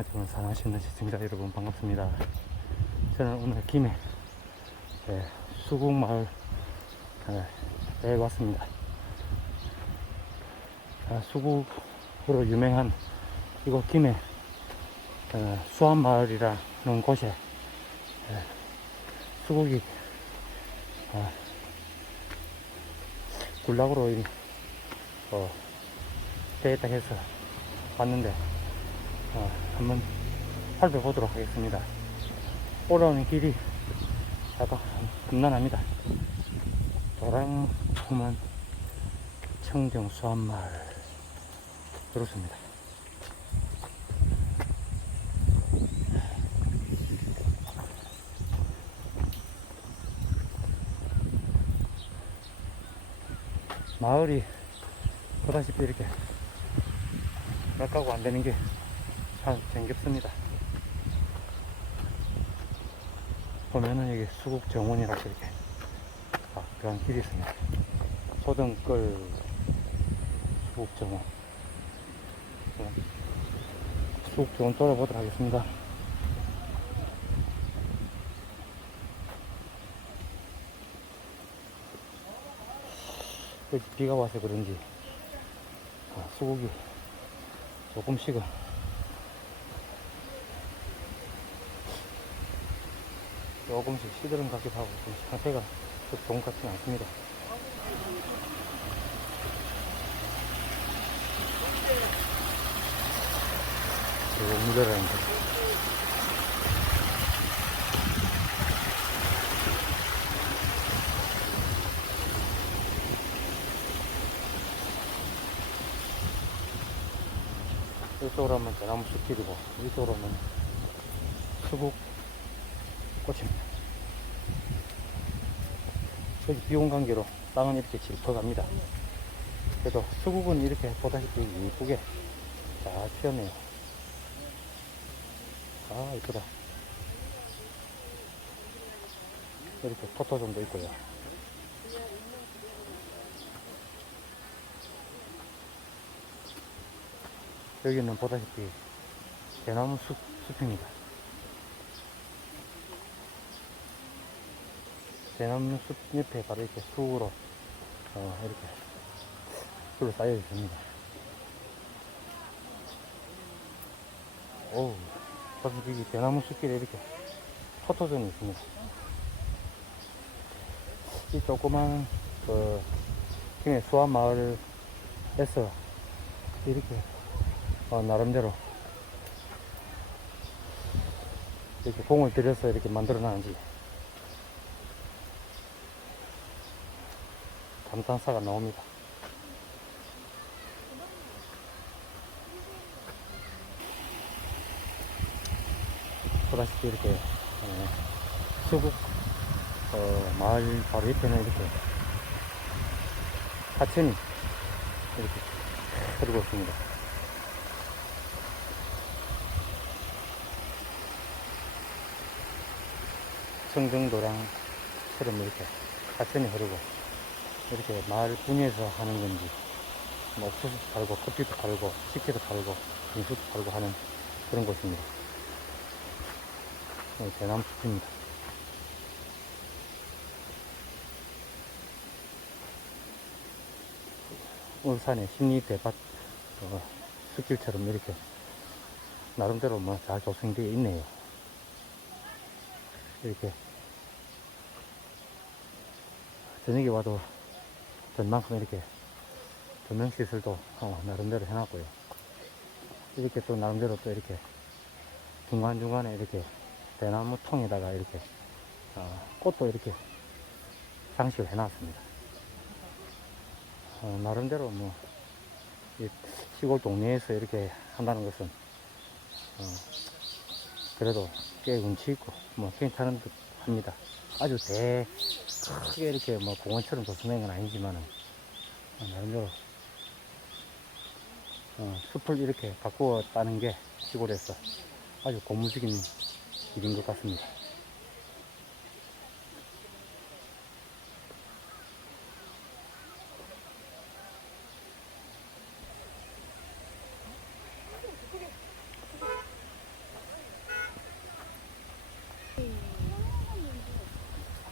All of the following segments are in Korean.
오토마틱으로 사랑하시는 시청자 여러분 반갑습니다. 저는 오늘 김해 예, 수국마을 에 왔습니다. 아, 수국으로 유명한 이곳 김해 어, 수암마을이라는 곳에 예, 수국이 아, 군락으로 이- 어, 되었다 해서 왔는데 어, 한번 살펴보도록 하겠습니다. 올라오는 길이 약간 험난합니다. 도랑포만 청정 수암마을 그렇습니다. 마을이 보다시피 이렇게 몇 가구 안 되는 게 참 정겹습니다. 보면은 여기 수국 정원이라고 이렇게 아, 그런 길이 있습니다. 소등끌 수국 정원. 네. 수국 정원 돌아보도록 하겠습니다. 여기 비가 와서 그런지 아, 수국이 조금씩은 조금씩 시들은 것 같기도 하고 좀 상태가 좀 좋은 것 같지는 않습니다. 거. 이쪽으로 하면 대나무 숲길이고 이쪽으로 하면 수국 꽃입니다. 여기 비온 관계로 땅은 이렇게 질퍼갑니다. 그래도 수국은 이렇게 보다시피 이쁘게 잘 피었네요. 아, 이쁘다. 이렇게 토토종도 있고요. 여기는 보다시피 대나무 숲, 숲입니다. 대나무 숲 옆에 바로 이렇게 쑥으로 어, 이렇게 둘러싸여 있습니다. 오, 보다시피 이 대나무 숲길에 이렇게 포토존이 있습니다. 이 조그만 그 김해 수암 마을에서 이렇게 어, 나름대로 이렇게 공을 들여서 이렇게 만들어 놨는지 감탄사가 나옵니다. 보다시피 이렇게 어, 수국 어, 마을 바로 옆에는 이렇게 하천이 이렇게 흐르고 있습니다. 청정도랑 처럼 이렇게 하천이 흐르고 이렇게 마을 분위에서 하는 건지 뭐 옥수수 팔고 커피도 팔고 식혜도 팔고 빙수도 팔고 하는 그런 곳입니다. 여기 대나무 숲입니다. 울산의 심리대밭 어, 숲길처럼 이렇게 나름대로 뭐 잘 조성되어 있네요. 이렇게 저녁에 와도 전만큼 이렇게 조명 시설도 어, 나름대로 해놨고요. 이렇게 또 나름대로 또 이렇게 중간중간에 이렇게 대나무 통에다가 이렇게 어, 꽃도 이렇게 장식을 해놨습니다. 어, 나름대로 뭐, 이 시골 동네에서 이렇게 한다는 것은, 어, 그래도 꽤 운치 있고, 뭐, 괜찮은 듯 합니다. 아주 대, 크게 이렇게 뭐, 공원처럼 건 아니지만은, 어, 나름대로, 어, 숲을 이렇게 가꾸었다는 게 시골에서 아주 고무적인 일인 것 같습니다.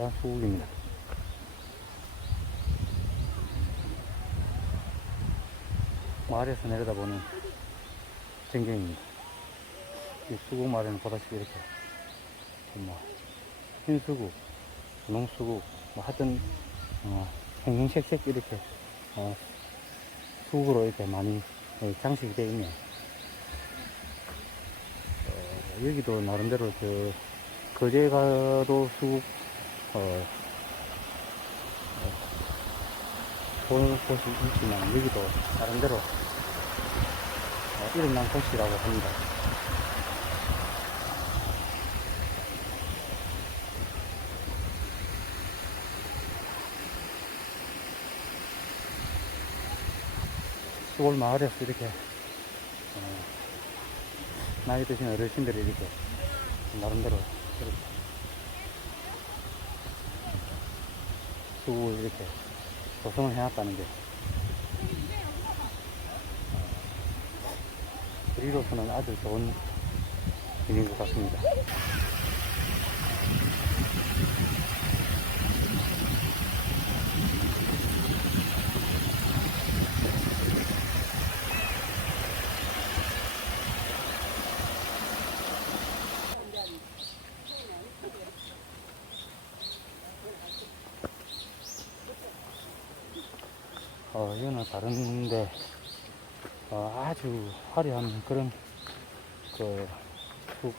대한 수국입니다. 마을에서 내려다보는 전경입니다. 이 수국 마을에는 보다시피 이렇게 뭐 흰수국, 분홍수국, 뭐 하여튼 어, 행행색색 이렇게 어, 수국으로 이렇게 많이 어, 장식이 되어 있네요. 어, 여기도 나름대로 저 거제가도 수국 어, 어, 보는 곳이 있지만 여기도 나름대로 어, 이름난 곳이라고 합니다. 시골 마을에서 이렇게 어, 나이 드신 어르신들이 이렇게 나름대로 이렇게 수국을 이렇게 조성을 해놨다는 게 어, 우리로서는 아주 좋은 일인 것 같습니다. 어, 이거는 다른데 어, 아주 화려한 그런 그 숲,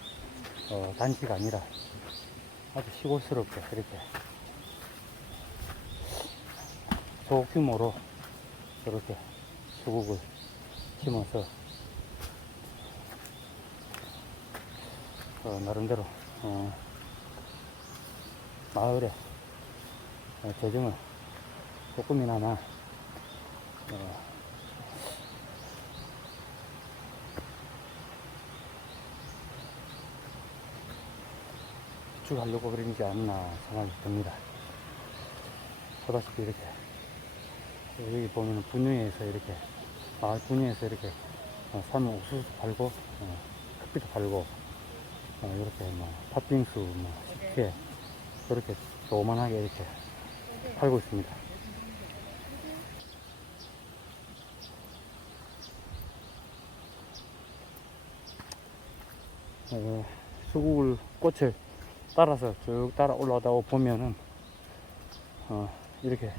어, 단지가 아니라 아주 시골스럽게 이렇게 소규모로 이렇게 수국을 심어서 어, 나름대로 어, 마을에 어, 재정을 조금이나마 어, 구축하려고 그러지 않나 생각이 듭니다. 보다시피 이렇게 여기 보면 분유에서 이렇게 마을 분유에서 이렇게 어, 사면 옥수수 팔고 어, 커피도 팔고 어, 이렇게 뭐 팥빙수 뭐 식혜 이렇게 조만하게 이렇게 팔고 있습니다. 수국을 꽃을 따라서 쭉 따라 올라가다 보면은 어, 이렇게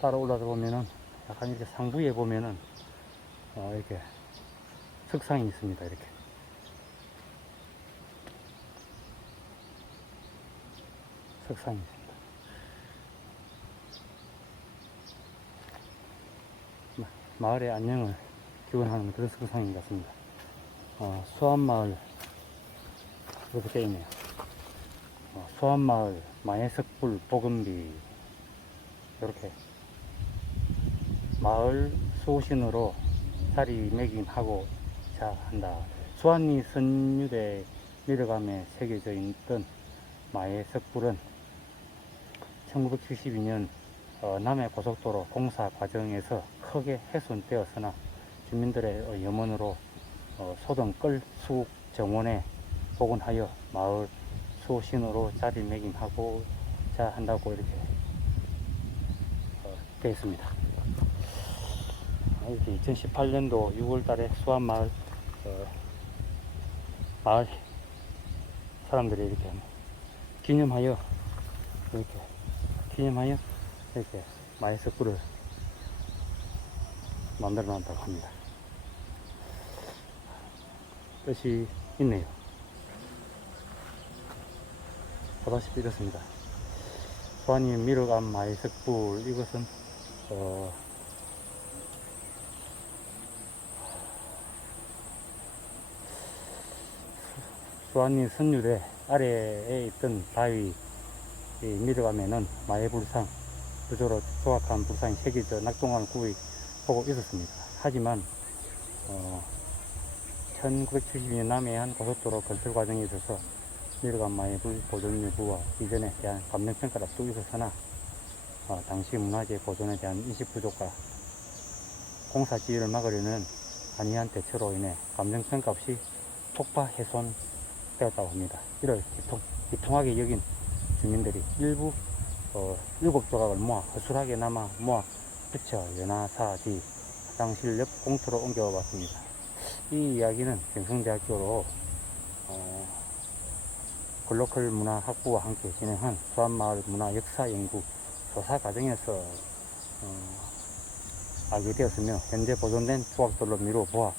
따라 올라가다 보면은 약간 이렇게 상부에 보면은 어, 이렇게 석상이 있습니다 이렇게. 석상이 있습니다. 마- 마을의 안녕을 기원하는 그런 석상인 것 같습니다 어, 수암마을 이렇게 되어 있네요. 어, 수암마을 마예석불 보금비 이렇게 마을 수호신으로 자리매김하고 자 한다. 수안리 선유대 내려감에 새겨져 있던 마예석불은 1972년 어, 남해 고속도로 공사 과정에서 크게 훼손되었으나 주민들의 어, 염원으로 어, 소등 끌 수국 정원에 복원하여 마을 수호신으로 자리매김하고 자 한다고 이렇게 어, 되어 있습니다. 아, 이렇게 2018년도 6월 달에 수암 마을, 어, 마을 사람들이 이렇게 기념하여 이렇게 기념하여 이렇게 마이스쿨을 만들어 놨다고 합니다. 뜻이 있네요. 보다시피 이렇습니다. 소환이 미륵암 마이석불 이것은 어, 수완리 선유대 아래에 있던 바위 이 미륵암에는 마해불상 구조로 조각한 불상이 새겨져 낙동강 구이 보고 있었습니다. 하지만 어, 1972년 남해안 고속도로 건설 과정에 있어서 미르간 마해불 보존 여부와 이전에 대한 감정평가를 앞두고 있었으나 어, 당시 문화재 보존에 대한 인식 부족과 공사 지휘를 막으려는 안이한 대처로 인해 감정평가 없이 폭파 훼손되었다고 합니다. 이를 비통, 비통하게 여긴 주민들이 일부 어, 일곱 조각을 모아 허술하게 남아 모아 붙여 연화사지 화장실 옆 공터로 옮겨봤습니다. 이 이야기는 경성대학교로 어, 글로컬 문화 학부와 함께 진행한 수안마을 문화 역사 연구 조사 과정에서 어, 알게 되었으며 현재 보존된 조각들로 미루어 보아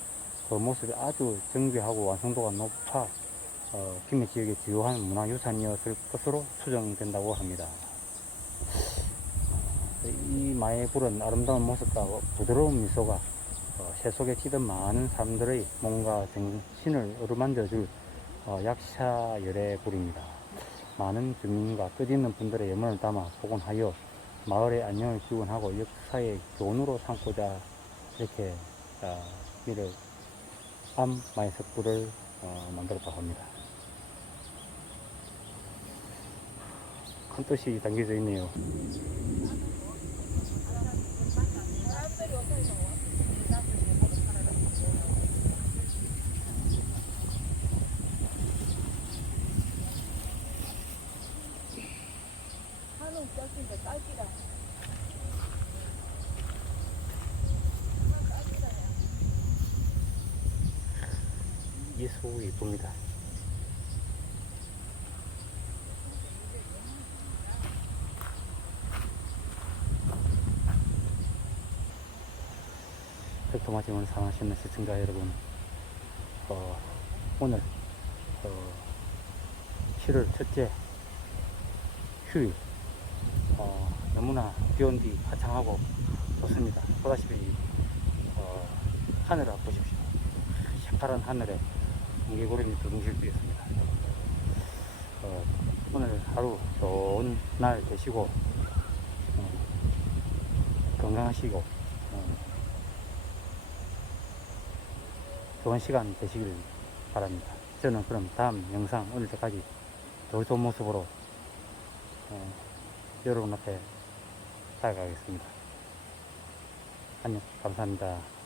그 모습이 아주 정교하고 완성도가 높아 어, 김해 지역의 주요한 문화유산이었을 것으로 추정된다고 합니다. 이 마의 굴은 아름다운 모습과 부드러운 미소가 어, 새 속에 찌든 많은 사람들의 몸과 정신을 어루만져줄 어, 약샤열의 굴입니다. 많은 주민과 뜻있는 분들의 염원을 담아 복원하여 마을의 안녕을 기원하고 역사의 교훈으로 삼고자 이렇게 어, 이를 암 마이석굴을 어, 만들었다고 합니다. 큰 뜻이 담겨져 있네요. 딸기라. 예수 이쁩니다. 흑토마침을 사랑하시는 시청자 여러분, 어, 오늘 어, 7월 첫째 휴일 어, 너무나 비온 뒤 화창하고 좋습니다. 보다시피 어, 하늘을 보십시오. 새파란 하늘에 뭉게구름이 두둥실 수 있습니다. 어, 오늘 하루 좋은 날 되시고 어, 건강하시고 어, 좋은 시간 되시길 바랍니다. 저는 그럼 다음 영상 오늘 때까지 더 좋은 모습으로 어, 여러분 앞에 다가가겠습니다. 안녕, 감사합니다.